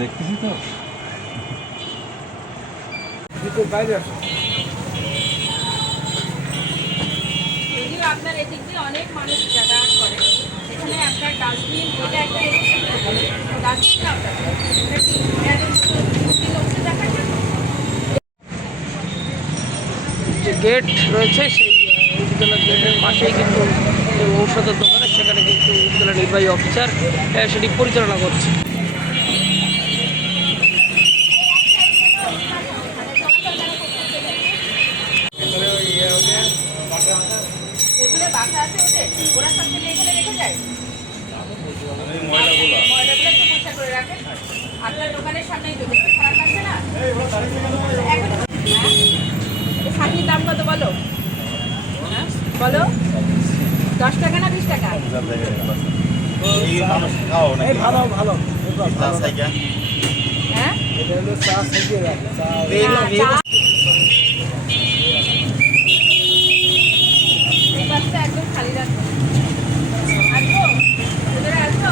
দেখতেছি তো বাইরে যদিও আপনার এদিক দিয়ে অনেক মানুষ যাতায়াত করে, এখানে আপনার ডাস্টবিন এটা একটা ডাস্টবিন আপনার যে গেট রয়েছে সেই উপজেলা গেটের পাশেই কিন্তু ঔষধের দোকানে, সেখানে কিন্তু উপজেলা নির্বাহী অফিসার সেটি পরিচালনা করছে। আপনার দোকানের সামনেই যদি খারাপ লাগছে না, শাড়ির দাম কত বলো? বলো, 10 টাকা না 20 টাকা? ভালো ভালো হ্যাঁ, একদম খালি রাখবো। আসবো, ভেতরে আসবো।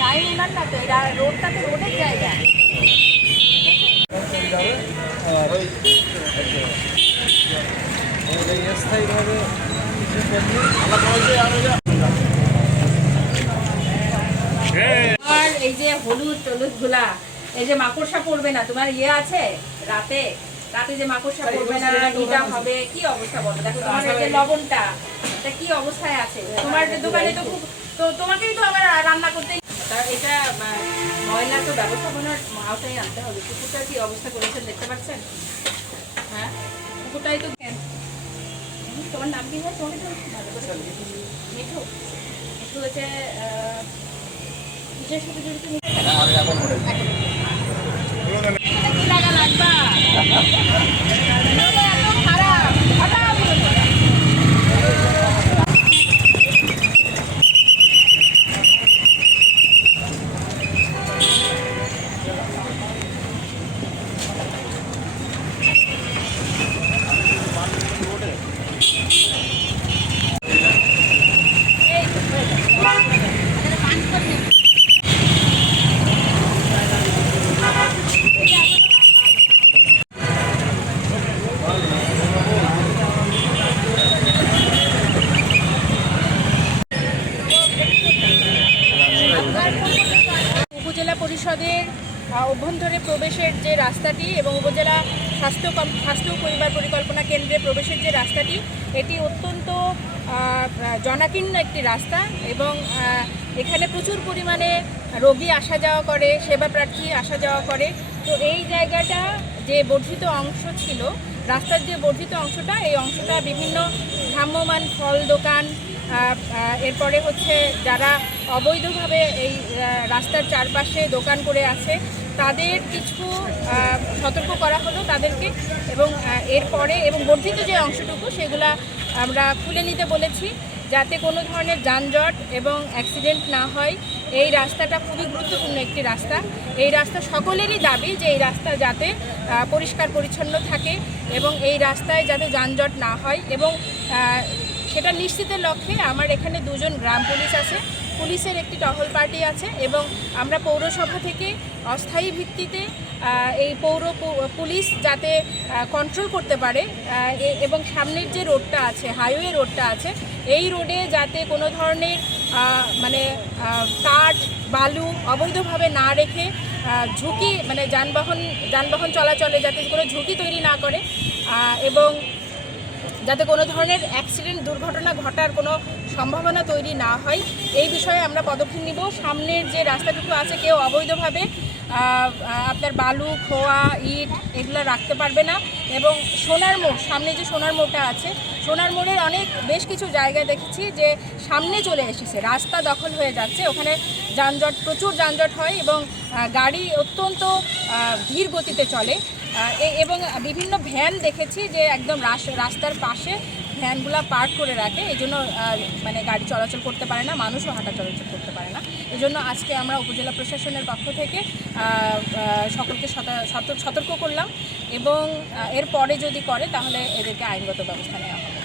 টাইম উনার না তো, এটা রোডটা তো রোডের জায়গা। স্থায়ীভাবে আর এই যে হলুদ টলুদ গুলা, এই যে মাকড়সা পড়বে না, তোমার ইয়ে আছে রাতে রাতে যে মাকড়সা পড়বে না, এটা হবে কি অবস্থা বলো? দেখো তোমার এই যে লবণটা, এটা কি অবস্থায় আছে? তোমার দোকানে তো খুব, তো তোমাকেই তো আমার রান্না করতে, এটা ময়লা তো ব্যবস্থাপনার আওতায় আনতে হবে। কুকুরটার কি অবস্থা করেছেন দেখতে পাচ্ছেন? হ্যাঁ, কুকুরটাই তো। তোমার নাম কি হয়? তোমাকে তো ভালো করে মিঠু। মিঠু হচ্ছে বিশেষ সাথে জড়িত। কি লাগা লাগবা? এত খারাপ উপজেলা পরিষদের অভ্যন্তরে প্রবেশের যে রাস্তাটি এবং উপজেলা স্বাস্থ্য পরিবার পরিকল্পনা কেন্দ্রে প্রবেশের যে রাস্তাটি, এটি অত্যন্ত জনাকীর্ণ একটি রাস্তা এবং এখানে প্রচুর পরিমাণে রোগী আসা যাওয়া করে, সেবা প্রার্থী আসা যাওয়া করে। তো এই জায়গাটা যে বর্ধিত অংশ ছিল, রাস্তার যে বর্ধিত অংশটা, এই অংশটা বিভিন্ন ভ্রাম্যমাণ ফল দোকান, এরপরে হচ্ছে যারা অবৈধভাবে এই রাস্তার চারপাশে দোকান করে আছে তাদের কিছু সতর্ক করা হলো তাদেরকে, এবং এরপরে এবং বর্ধিত যে অংশটুকু সেগুলা আমরা খুলে নিতে বলেছি যাতে কোনো ধরনের যানজট এবং অ্যাক্সিডেন্ট না হয়। এই রাস্তাটা খুবই গুরুত্বপূর্ণ একটি রাস্তা। এই রাস্তা সকলেরই দাবি যে এই রাস্তা যাতে পরিষ্কার পরিচ্ছন্ন থাকে এবং এই রাস্তায় যাতে যানজট না হয়, এবং সেটা নিশ্চিতের লক্ষ্যে আমার এখানে 2 জন গ্রাম পুলিশ আছে, পুলিশের একটি টহল পার্টি আছে, এবং আমরা পৌরসভা থেকে অস্থায়ী ভিত্তিতে এই পুলিশ যাতে কন্ট্রোল করতে পারে এবং সামনের যে রোডটা আছে, হাইওয়ে রোডটা আছে, এই রোডে যাতে কোনো ধরনের মানে কাঠ বালু অবৈধভাবে না রেখে ঝুঁকি, মানে যানবাহন চলাচলে যাতে কোনো ঝুঁকি তৈরি না করে এবং যাতে কোনো ধরনের অ্যাক্সিডেন্ট দুর্ঘটনা ঘটার কোনো সম্ভাবনা তৈরি না হয়, এই বিষয়ে আমরা পদক্ষেপ নিব। সামনের যে রাস্তাটুকু আছে কেউ অবৈধভাবে আপনার বালু খোয়া ইট এগুলো রাখতে পারবে না, এবং সোনার মোড়, সামনে যে সোনার মোড়টা আছে, সোনার মোড়ের বেশ কিছু জায়গায় দেখেছি যে সামনে চলে এসেছে, রাস্তা দখল হয়ে যাচ্ছে, ওখানে প্রচুর যানজট হয় এবং গাড়ি অত্যন্ত ধীর গতিতে চলে, এবং বিভিন্ন ভ্যান দেখেছি যে একদম রাস্তার পাশে ভ্যানগুলো পার্ক করে রাখে, এই জন্য মানে গাড়ি চলাচল করতে পারে না, মানুষও হাঁটা চলাচল করতে পারে না। এই জন্য আজকে আমরা উপজেলা প্রশাসনের পক্ষ থেকে সকলকে সতর্ক করলাম, এবং এরপরে যদি করে তাহলে এদেরকে আইনগত ব্যবস্থা নেওয়া হবে।